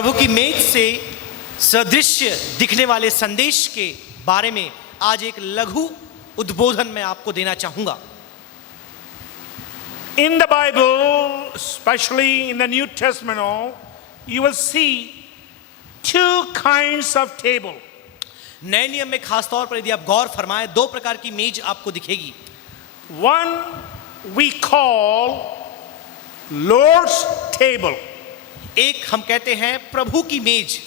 प्रभु की मेज से सदृश्य दिखने वाले संदेश के बारे में आज एक लघु उद्बोधन मैं आपको देना चाहूंगा। In the Bible, especially in the New Testament, you will see two kinds of table. नए नियम में खास तौर पर यदि आप गौर फरमाएं, दो प्रकार की मेज आपको दिखेगी। One we call Lord's table. एक हम कहते हैं प्रभु की मेज।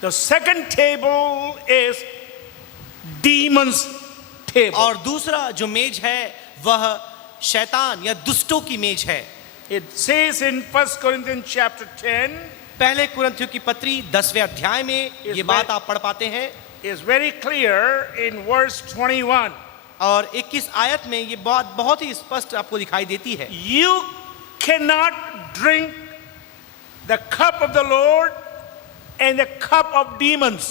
The second table is demon's table. और दूसरा जो मेज है वह शैतान या दुष्टों की मेज है। It says in 1 Corinthians chapter 10, पहले कुरिन्थियों की पत्री 10वें अध्याय में ये बात आप पढ़ पाते हैं। is very clear in verse 21. और 21 आयत में ये बात बहुत ही स्पष्ट आपको दिखाई देती है। You cannot drink the cup of the Lord and the cup of demons.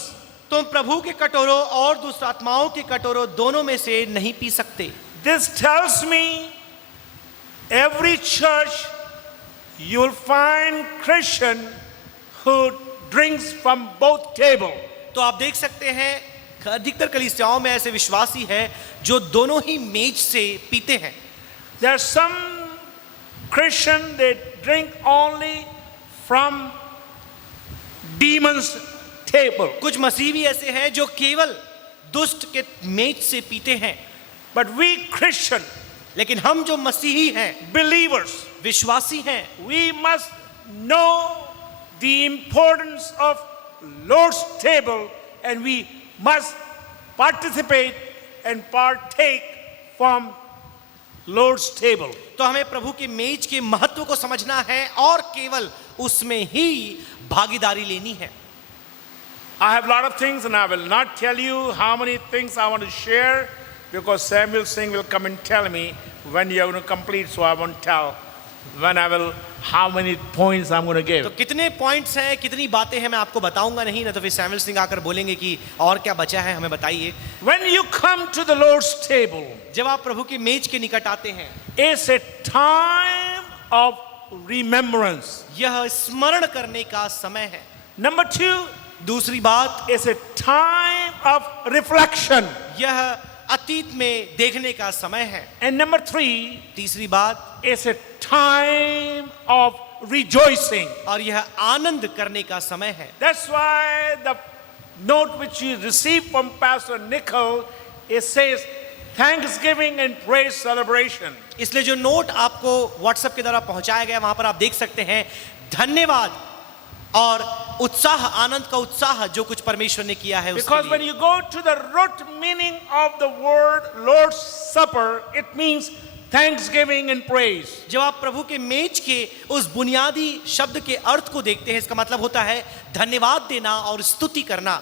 तुम प्रभु के कटोरों और दुष्ट आत्माओं के कटोरों दोनों में से नहीं पी सकते। This tells me every church you will find Christian who drinks from both table. तो आप देख सकते हैं अधिकतर कलीसियाओं में ऐसे विश्वासी हैं जो दोनों ही मेज से पीते हैं। There are some Christian that drink only from demons table. कुछ मसीही भी ऐसे हैं जो केवल दुष्ट के मेज से पीते हैं। But we Christian, लेकिन हम जो मसीही हैं, believers, विश्वासी हैं, we must know the importance of Lord's table and we must participate and partake from Lord's table. तो हमें प्रभु की मेज के महत्व को समझना है और केवल उसमें ही भागीदारी लेनी है। I have a lot of things and I will not tell you how many things I want to share because Samuel Singh will come and tell me when you are going to complete, so I won't tell when I will, how many points I'm going to give. तो कितने points हैं, कितनी बातें हैं, मैं आपको बताऊंगा नहीं, ना तो फिर सैमुअल सिंह आकर बोलेंगे कि और क्या बचा है, हमें बताइए। When you come to the Lord's table, जब आप प्रभु की मेज के निकट आते हैं, it's a time of remembrance. यह स्मरण करने का समय है। Number two, दूसरी बात, it's a time of reflection. यह अतीत में देखने का समय है। And number three, तीसरी बात, it's a time of rejoicing. और यह आनंद करने का समय है। That's why the note which you received from Pastor Nicole, it says Thanksgiving and praise celebration. इसलिए जो नोट आपको व्हाट्सएप के द्वारा पहुंचाया गया वहां पर आप देख सकते हैं धन्यवाद और उत्साह, आनंद का उत्साह जो कुछ परमेश्वर ने किया है उसके Because when लिए। you go to the root meaning of the word Lord's Supper, it means thanksgiving and praise. जब आप प्रभु के मेज के उस बुनियादी शब्द के अर्थ को देखते हैं, इसका मतलब होता है धन्यवाद देना और स्तुति करना।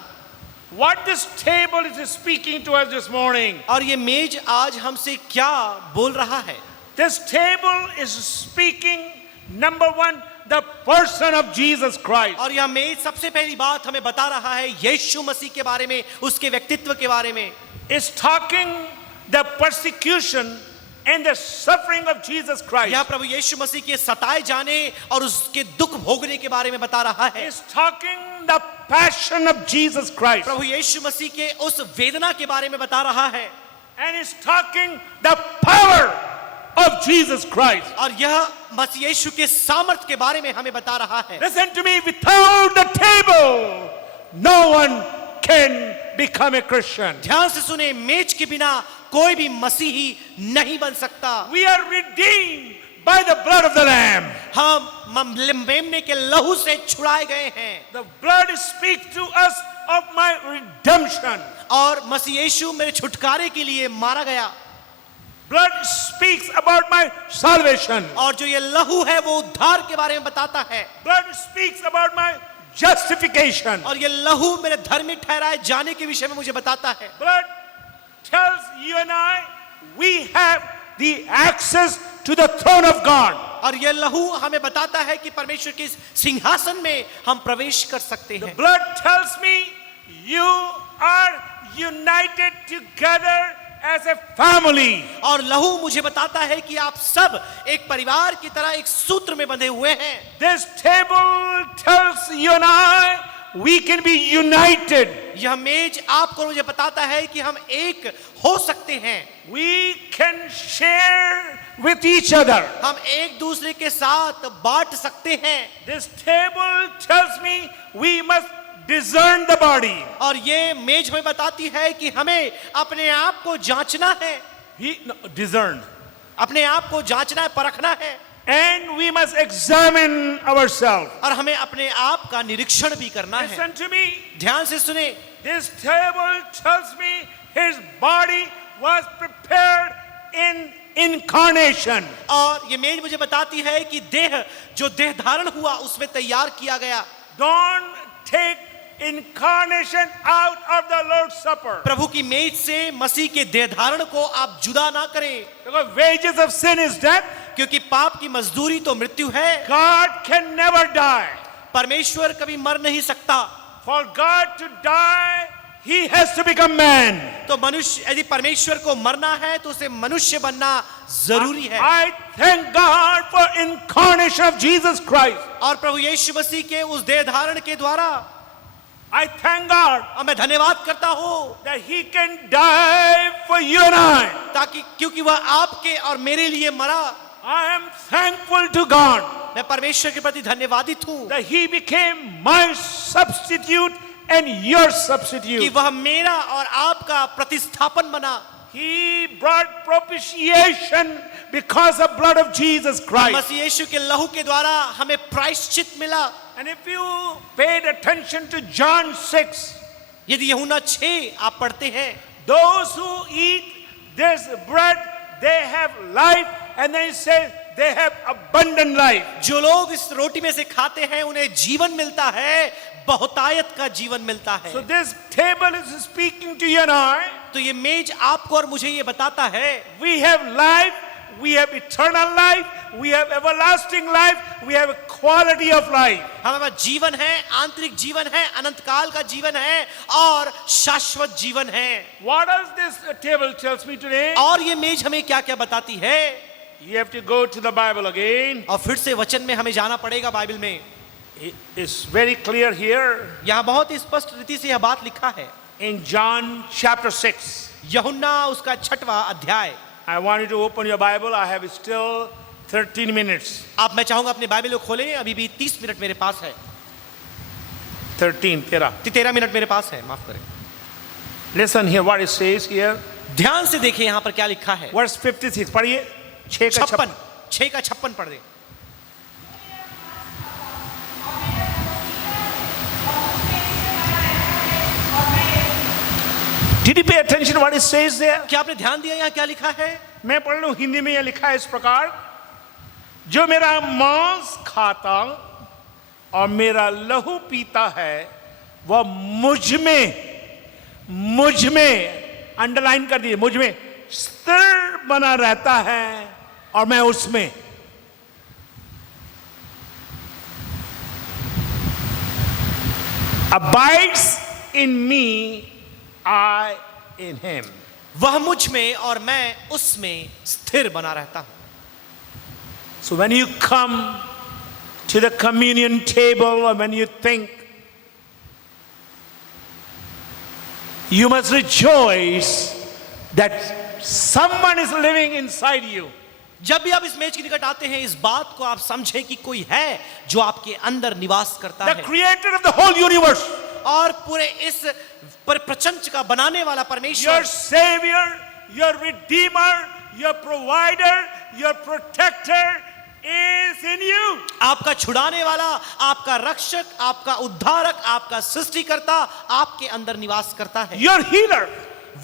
What this table is speaking to us this morning. और ये मेज आज हमसे क्या बोल रहा है? This table is speaking, number one, the person of Jesus Christ. और यह मेज सबसे पहली बात हमें बता रहा है यीशु मसीह के बारे में, उसके व्यक्तित्व के बारे में। Is talking the persecution and the suffering of Jesus Christ. यह प्रभु यीशु मसीह के सताए जाने और उसके दुख भोगने के बारे में बता रहा है। Is talking the passion of Jesus Christ. प्रभु यीशु मसीह के उस वेदना के बारे में बता रहा है। And is talking the power of Jesus Christ. और यह मसीह यीशु के सामर्थ के बारे में हमें बता रहा है। Listen to me, without the table, no one can become a Christian. ध्यान से सुने, मेज के बिना कोई भी मसीही नहीं बन सकता। We are redeemed by the blood of the Lamb. हम मेमने के लहू से छुड़ाए गए हैं। The blood speaks to us of my redemption. और मसीह यीशु मेरे छुटकारे के लिए मारा गया। Blood speaks about my salvation. और जो ये लहू है वो उद्धार के बारे में बताता है। Blood speaks about my justification. और ये लहू मेरे धर्मी ठहराए जाने के विषय में मुझे बताता है। Blood tells you and I we have the access to the throne of God. और ये लहू हमें बताता है कि परमेश्वर के सिंहासन में हम प्रवेश कर सकते The हैं। blood tells me you are united together as a family. और लहू मुझे बताता है कि आप सब एक परिवार की तरह एक सूत्र में बंधे हुए हैं। This table tells you and I we can be united. यह मेज आपको और मुझे बताता है कि हम एक हो सकते हैं। We can share with each other. हम एक दूसरे के साथ बांट सकते हैं। This table tells me we must discern the body. और ये मेज हमें बताती है कि हमें अपने आप को जांचना है, Discern. अपने आप को जांचना है, परखना है। And we must examine ourselves. और हमें अपने आप का निरीक्षण भी करना है। Listen to me. ध्यान से सुने। This table tells me his body was prepared in incarnation. और ये मेज मुझे बताती है कि देह जो देह धारण हुआ उसमें तैयार किया गया। Don't take incarnation out of the Lord's Supper. प्रभु की मेज से मसीह के देह धारण को आप जुदा ना करें, Because wages of sin is death. क्योंकि पाप की मजदूरी तो मृत्यु है। God can never die. परमेश्वर कभी मर नहीं सकता। For God to die, he has to become man. तो मनुष्य, यदि परमेश्वर को मरना है तो उसे मनुष्य बनना जरूरी है। I thank God for incarnation of Jesus Christ. और प्रभु यीशु मसीह के उस देह धारण के द्वारा I thank God और मैं धन्यवाद करता हूं that he can die for you and I. ताकि क्योंकि वह आपके और मेरे लिए मरा। I am thankful to God मैं परमेश्वर के प्रति धन्यवादित हूं that he became my substitute and your कि substitute. वह मेरा और आपका प्रतिस्थापन बना। He brought propitiation because of blood of Jesus Christ. मसीह यीशु के लहू के द्वारा हमें प्रायश्चित मिला। And if you paid attention to John 6, यदि यूहन्ना 6 आप पढ़ते हैं, those who eat this bread, they have life, and then it says they have abundant life. जो लोग इस रोटी में से खाते हैं उन्हें जीवन मिलता है, बहुतायत का जीवन मिलता है। So this table is speaking to you and I. तो ये मेज आपको और मुझे ये बताता है We have life, we have eternal life, we have everlasting life, we have quality of life. हमारे पास जीवन है, आंतरिक जीवन है, अनंत काल का जीवन है और शाश्वत जीवन है। What does this table tells me today? और ये मेज हमें क्या क्या बताती है? You have to go to the Bible again. और फिर से वचन में हमें जाना पड़ेगा बाइबल में। It's very clear here यहाँ बहुत ही स्पष्ट रीति से यह बात लिखा है। in John chapter 6. यूहन्ना उसका 6वां अध्याय। I want you to open your Bible. I have still 13 minutes. आप, मैं चाहूंगा अपने बाइबल को खोलें, अभी भी 30 मिनट मेरे पास है। 13 मिनट मेरे पास है, माफ करें। Listen here what it says here. ध्यान से देखिए यहाँ पर क्या लिखा है। Verse 56. पढ़िए 6 का 6 का 56 पढ़ दे। Did you pay attention what it says there? क्या आपने ध्यान दिया यहाँ क्या लिखा है? मैं पढ़ लूं, हिंदी में यह लिखा है इस प्रकार, जो मेरा मांस खाता और मेरा लहू पीता है वह मुझ में अंडरलाइन कर दिए, मुझ में स्थिर बना रहता है और मैं उसमें। Abides in me, I in him. वह मुझ में और मैं उसमें स्थिर बना रहता हूं। So when you come to the communion table or when you think, you must rejoice that someone is living inside you. जब भी आप इस मेज के निकट आते हैं, इस बात को आप समझें कि कोई है जो आपके अंदर निवास करता The है। creator of the whole universe, और पूरे इस प्रपंच का बनाने वाला your परमेश्वर, savior, your redeemer, your provider, your protector is in you. आपका छुड़ाने वाला, आपका रक्षक, आपका उद्धारक, आपका सृष्टिकर्ता आपके अंदर निवास करता है। Your healer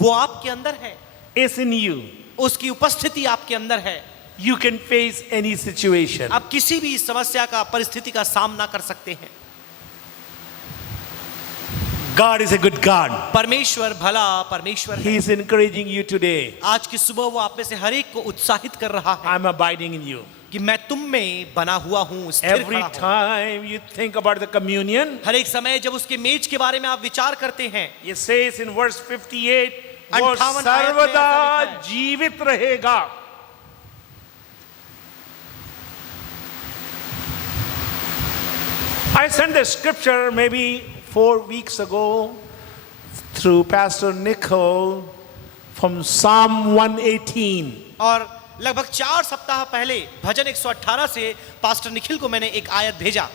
वो आपके अंदर है, is in you. उसकी उपस्थिति आपके अंदर है। You can face any situation. आप किसी भी समस्या का, परिस्थिति का सामना कर सकते हैं। God is a good God. परमेश्वर भला परमेश्वर He है। is encouraging you today. आज की सुबह वो आप में से हर एक को उत्साहित कर रहा है I'm abiding in you. कि मैं तुम में बना हुआ हूँ, स्थिर Every खड़ा हूँ। time you think about the communion, हर एक समय जब उसके मेज के बारे में आप विचार करते हैं, it says in verse 58, वो 58 आयत में सर्वदा ऐसा लिखा है। जीवित रहेगा। I sent the scripture maybe 4 weeks ago through Pastor Nicole from Psalm 118. और लगभग 4 सप्ताह पहले भजन 118 से पास्टर निखिल को मैंने एक आयत भेजा।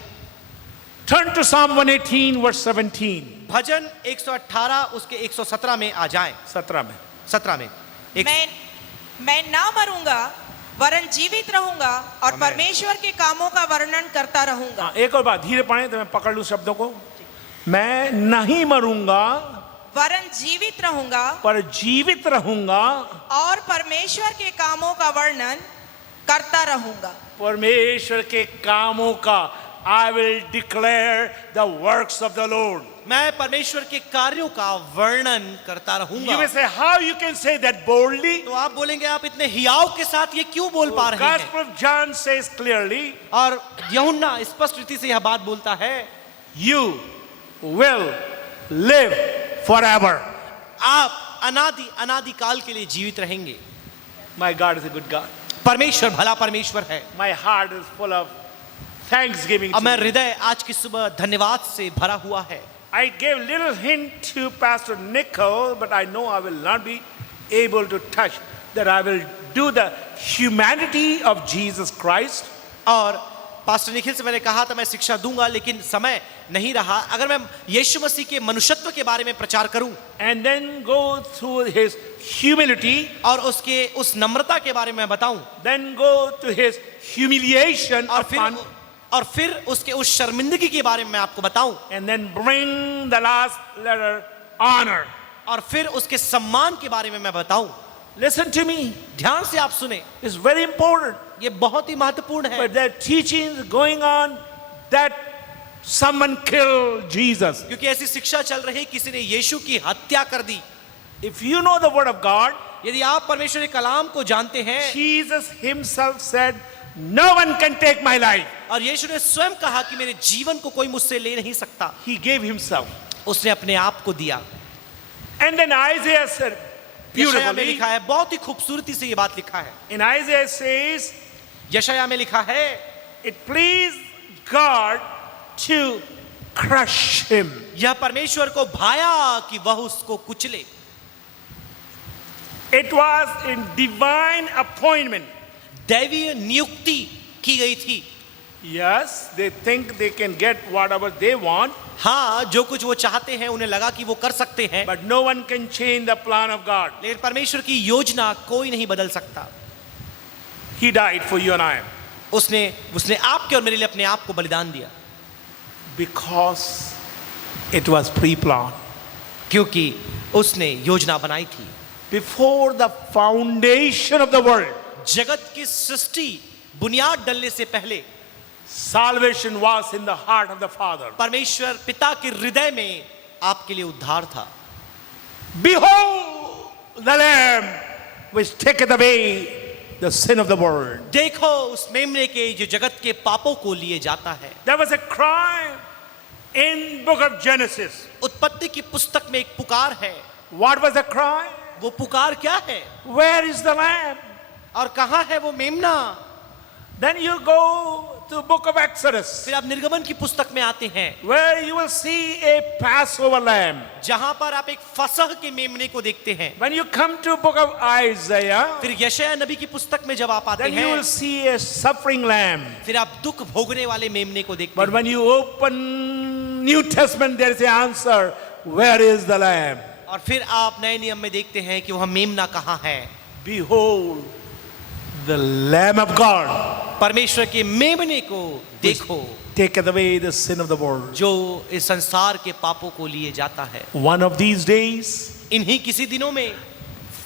Turn to Psalm 118 verse 17. भजन 118 उसके 117 में आ जाएं। 17 में एक मैं ना मरूंगा वरन जीवित रहूंगा और आमीन। परमेश्वर के कामों का वर्णन करता रहूंगा। एक और बात धीरे पढ़ें तो मैं पकड़ लूं शब्दों को। मैं नहीं मरूंगा वरन जीवित रहूंगा पर जीवित रहूंगा, और परमेश्वर के कामों का वर्णन करता रहूंगा। परमेश्वर के कामों का I will declare the works of the Lord. मैं परमेश्वर के कार्यों का वर्णन करता You रहूंगा। may say, how you can say that boldly? तो आप बोलेंगे आप इतने हियाव के साथ ये क्यों बोल पा रहे हैं? Gospel of John says clearly, और यूहन्ना स्पष्ट रीति से यह बात बोलता है, you will live forever. आप अनादि काल के लिए जीवित रहेंगे। My God is a good God. परमेश्वर भला परमेश्वर है। My heart is full of thanksgiving. अब To मैं you. हृदय आज की सुबह धन्यवाद से भरा हुआ है। I gave little hint to Pastor Nicole, but I know I will not be able to touch that. I will do the humanity of Jesus Christ. और पास्टर निखिल से मैंने कहा था मैं शिक्षा दूंगा, लेकिन समय नहीं रहा। अगर मैं यीशु मसीह के मनुष्यत्व के बारे में प्रचार करूं And then go through his humility, और उसके उस नम्रता के बारे में बताऊं, then go to his humiliation और फिर उसके उस शर्मिंदगी के बारे में मैं आपको बताऊं, and then bring the last letter, honor. और फिर उसके सम्मान के बारे में मैं बताऊं। Listen to me. ध्यान से आप सुने, It's very important. ये बहुत ही महत्वपूर्ण है। But there are teachings going on that someone killed Jesus. क्योंकि ऐसी शिक्षा चल रही, किसी ने यीशु की हत्या कर दी। If you know the word of God, यदि आप परमेश्वर के कलाम को जानते हैं, Jesus himself said, no one can take my life. और यीशु ने स्वयं कहा कि मेरे जीवन को कोई मुझसे ले नहीं सकता, He gave himself. उसने अपने आप को दिया। And then Isaiah said, यशाया में beautifully, लिखा है, बहुत ही खूबसूरती से ये बात लिखा है। in Isaiah says, यशाया में लिखा है, it pleased God to crush him. यह परमेश्वर को भाया कि वह उसको कुचले। It was in divine appointment. दैवीय नियुक्ति की गई थी। Yes, they think they can get whatever they want, हाँ, जो कुछ वो चाहते हैं उन्हें लगा कि वो कर सकते हैं, but no one can change the plan of God. लेकिन परमेश्वर की योजना कोई नहीं बदल सकता। He died for you and I उसने आपके और मेरे लिए अपने आप को बलिदान दिया, because it was pre-planned. क्योंकि उसने योजना बनाई थी। Before the foundation of the world, जगत की सृष्टि बुनियाद डलने से पहले salvation was in the heart of the Father. परमेश्वर पिता के हृदय में आपके लिए उद्धार था। Behold the Lamb which taketh away the sin of the world. देखो उस मेमने के जो जगत के पापों को लिए जाता है। There was a cry in book of Genesis. उत्पत्ति की पुस्तक में एक पुकार है। What was the cry? वो पुकार क्या है? Where is the Lamb? और कहाँ है वो मेमना? Then you go to book of Exodus, फिर आप निर्गमन की पुस्तक में आते हैं, where you will see a Passover lamb. जहां पर आप एक फसह के मेमने को देखते हैं। When you come to book of Isaiah, फिर यशायाह नबी की पुस्तक में जब आप आते then you हैं, will see a suffering lamb. फिर आप दुख भोगने वाले मेमने को देखते But हैं। when you open New Testament, there is an answer. Where is the lamb? और फिर आप नए नियम में देखते हैं कि वह मेमना कहाँ है। Behold the Lamb of God, परमेश्वर के मेमने को देखो, taketh away the sin of the world. जो इस संसार के पापों को लिए जाता है। One of these days, इन्हीं किसी दिनों में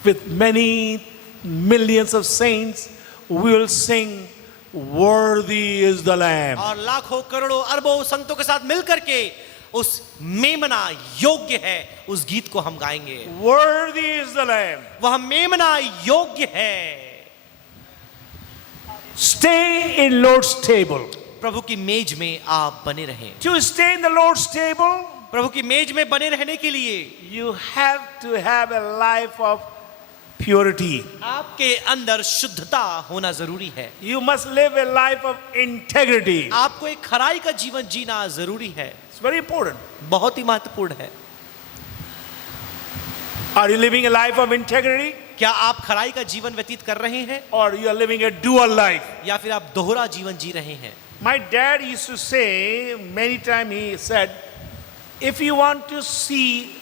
with many millions of saints, we will sing, worthy is the Lamb. और लाखों करोड़ों अरबों संतों के साथ मिलकर के उस मेमना योग्य है, उस गीत को हम गाएंगे। Worthy is the Lamb. वह मेमना योग्य है। Stay in Lord's table. प्रभु की मेज में आप बने रहें। To stay in the Lord's table, प्रभु की मेज में बने रहने के लिए you have to have a life of purity. आपके अंदर शुद्धता होना जरूरी है। You must live a life of integrity. आपको एक खराई का जीवन जीना जरूरी है। It's very important. बहुत ही महत्वपूर्ण है। Are you living a life of integrity? क्या आप खराई का जीवन व्यतीत कर रहे हैं Or you are living a dual life? या फिर आप दोहरा जीवन जी रहे हैं? My dad used to say, many times he said, if you want to see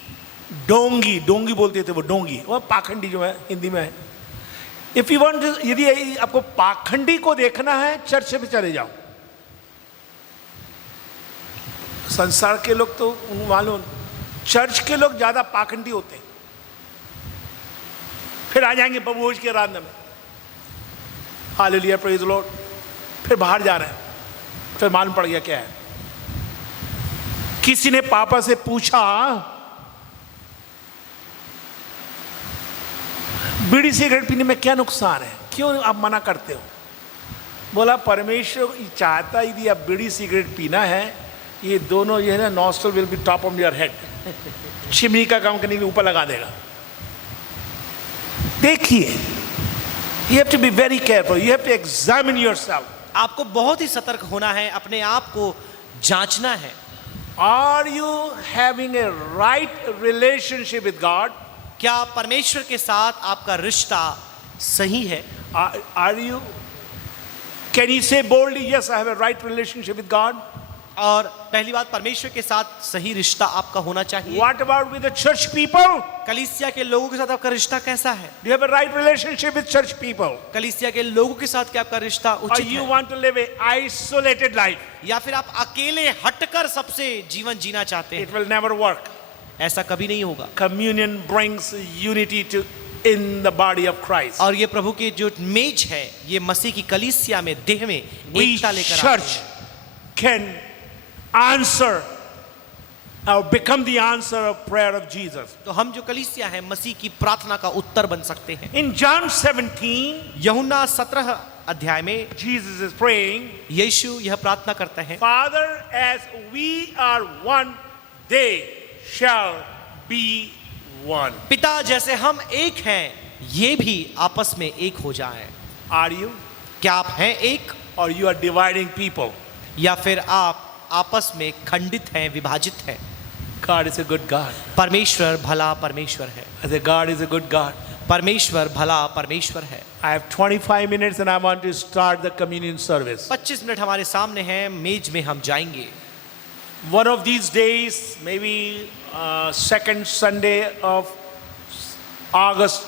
डोंगी, डोंगी बोलते थे वो, डोंगी वो पाखंडी जो है हिंदी में है। इफ यू वांट, यदि आपको पाखंडी को देखना है चर्च में चले जाओ। संसार के लोग तो मालूम, चर्च के लोग ज्यादा पाखंडी होते हैं। फिर आ जाएंगे प्रभुभोज की आराधना में, हालेलुया प्रेज द लॉर्ड, फिर बाहर जा रहे हैं, फिर मालूम पड़ गया क्या है। किसी ने पापा से पूछा, बीड़ी सिगरेट पीने में क्या नुकसान है, क्यों आप मना करते हो? बोला परमेश्वर चाहता यदि आप बीड़ी सिगरेट पीना है, ये दोनों ये है ना, nostril will be top of your head, chimney का काम करने के लिए ऊपर लगा देगा। देखिए, you have to be very careful, you have to examine yourself. आपको बहुत ही सतर्क होना है, अपने आप को जांचना है। Are you having a right relationship with God? क्या परमेश्वर के साथ आपका रिश्ता सही है? Are you, can you say boldly, yes, I have a right relationship with God? और पहली बात, परमेश्वर के साथ सही रिश्ता आपका होना चाहिए। What about with the church people? कलीसिया के लोगों के साथ आपका रिश्ता कैसा है? Do you have a right relationship with church people? कलीसिया के लोगों के साथ क्या आपका रिश्ता Or उचित you है? want to live a isolated life? या फिर आप अकेले हटकर सबसे जीवन जीना चाहते It हैं? will never work. ऐसा कभी नहीं होगा। Communion brings unity to in the body of Christ. और ये प्रभु की जो मेज है, ये मसीह की कलीसिया में, देह में We एकता लेकर आती church है। can answer or become the answer of prayer of Jesus. तो हम जो कलीसिया है, मसीह की प्रार्थना का उत्तर बन सकते हैं। In John 17, यूहन्ना 17 अध्याय में Jesus is praying, यीशु यह प्रार्थना करते हैं, Father, as we are one, they shall be one. पिता जैसे हम एक हैं, ये भी आपस में एक हो जाएं। Are you? क्या आप हैं एक, Or you are dividing people? या फिर आप आपस में खंडित हैं, विभाजित हैं? God is a good God. परमेश्वर भला परमेश्वर है। I say God is a good God. परमेश्वर भला परमेश्वर है। I have 25 minutes and I want to start the communion service. 25 minute हमारे सामने हैं, मेज में हम जाएंगे। One of these days, maybe second Sunday of August,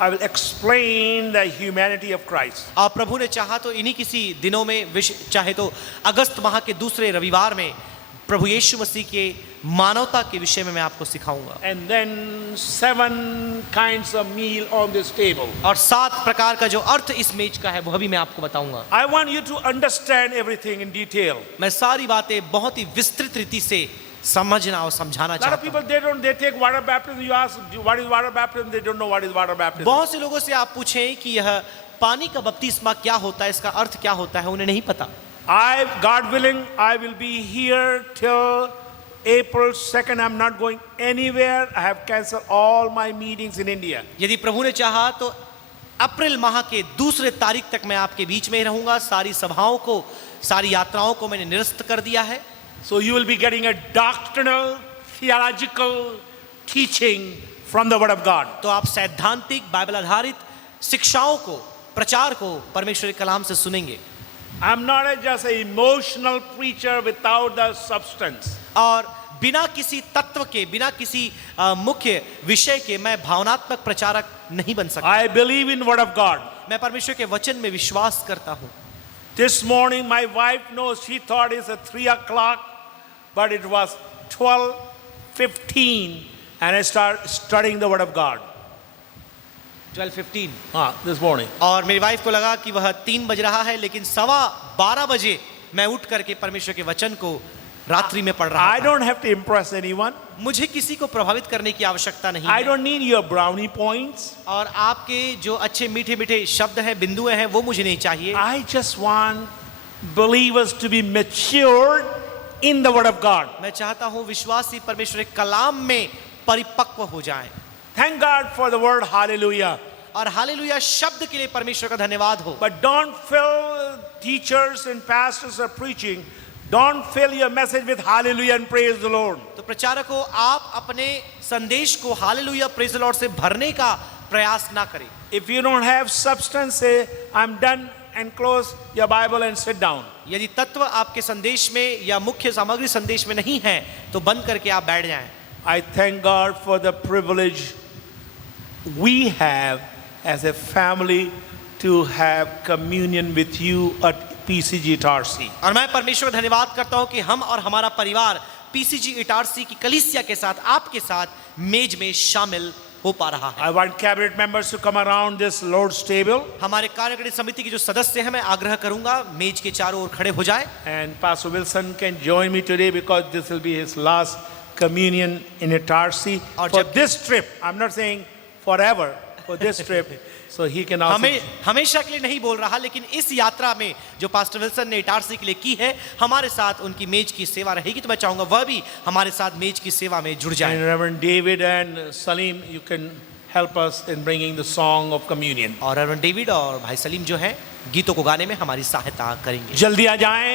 I will explain the humanity of Christ. और प्रभु ने चाहा तो इन्हीं किसी दिनों में, चाहे तो अगस्त माह के दूसरे रविवार में प्रभु यीशु मसीह के मानवता के विषय में मैं आपको सिखाऊंगा। And then 7 kinds of meal on this table. और 7 प्रकार का जो अर्थ इस मेज का है वो भी मैं आपको बताऊंगा। I want you to understand everything in detail. मैं सारी बातें बहुत ही विस्तृत रीति से समझना और समझाना A lot चाहता of people हूं। they take water baptism. You ask what is water baptism, they don't know what is water baptism. बहुत से लोगों से आप पूछें कि यह पानी का बपतिस्मा क्या होता है, इसका अर्थ क्या होता है, उन्हें नहीं पता। God willing, I will be here till April 2nd. I'm not going anywhere. I have cancelled all my meetings in India. यदि प्रभु ने चाहा तो अप्रैल माह के दूसरे तारीख तक मैं आपके बीच में ही रहूंगा। सारी सभाओं को, सारी यात्राओं को मैंने निरस्त कर दिया है। So you will be getting a doctrinal, theological teaching from the Word of God. तो आप सैद्धांतिक बाइबल आधारित शिक्षाओं को, प्रचार को परमेश्वर के कलाम से सुनेंगे। I'm not just an emotional preacher without the substance. और बिना किसी तत्व के, बिना किसी मुख्य विषय के मैं भावनात्मक प्रचारक नहीं बन सकता। I believe in Word of God. मैं परमेश्वर के वचन में विश्वास करता हूँ। This morning my wife knows, she thought it's at 3 o'clock, but it was 12:15 and I started studying the Word of God. 12:15 This morning. और मेरी वाइफ को लगा कि वह 3 बज रहा है, लेकिन 12:15 बजे मैं उठ करके परमेश्वर के वचन को रात्रि में पढ़ रहा I था। don't have to impress anyone. मुझे किसी को प्रभावित करने की आवश्यकता नहीं I है। don't need your brownie points. और आपके जो अच्छे मीठे मीठे शब्द हैं, बिंदुएं हैं, वो मुझे नहीं चाहिए। I just want believers to be matured in the Word of God. मैं चाहता हूं विश्वासी परमेश्वर के कलाम में परिपक्व हो जाएं। Thank God for the word hallelujah. और हालेलुया शब्द के लिए परमेश्वर का धन्यवाद हो। But don't fill teachers and pastors are preaching. Don't fill your message with hallelujah and praise the Lord. तो प्रचारकों, आप अपने संदेश को हालेलुया प्रेज द लॉर्ड से भरने का प्रयास ना करें। If you don't have substance, say, I'm done, and close your Bible and sit down. यदि तत्व आपके संदेश में या मुख्य सामग्री संदेश में नहीं है तो बंद करके आप बैठ जाएं। I thank God for the privilege we have as a family to have communion with you at PCG Tarsi. और मैं परमेश्वर का धन्यवाद करता हूं कि हम और हमारा परिवार पीसीजी इटारसी की कलीसिया के साथ आपके साथ मेज में शामिल हो पा रहा है। I want cabinet members to come around this Lord's table, हमारे कार्यकारिणी समिति के जो सदस्य हैं, मैं आग्रह करूंगा मेज के चारों ओर खड़े हो जाएं। and Pastor Wilson can join me today because this will be his last communion in a Tarsi और for जब- this trip. I'm not saying forever, for this trip, so he can also. हमेशा के लिए नहीं बोल रहा, लेकिन इस यात्रा में जो पास्टर विल्सन ने इटारसी के लिए की है, हमारे साथ उनकी मेज की सेवा रहेगी, तो मैं चाहूंगा वह भी हमारे साथ मेज की सेवा में जुड़ And जाए। Reverend David and Salim, you can help us in bringing the song of communion. और रेवरेंड डेविड और भाई सलीम जो हैं गीतों को गाने में हमारी सहायता करेंगे। जल्दी आ जाएं।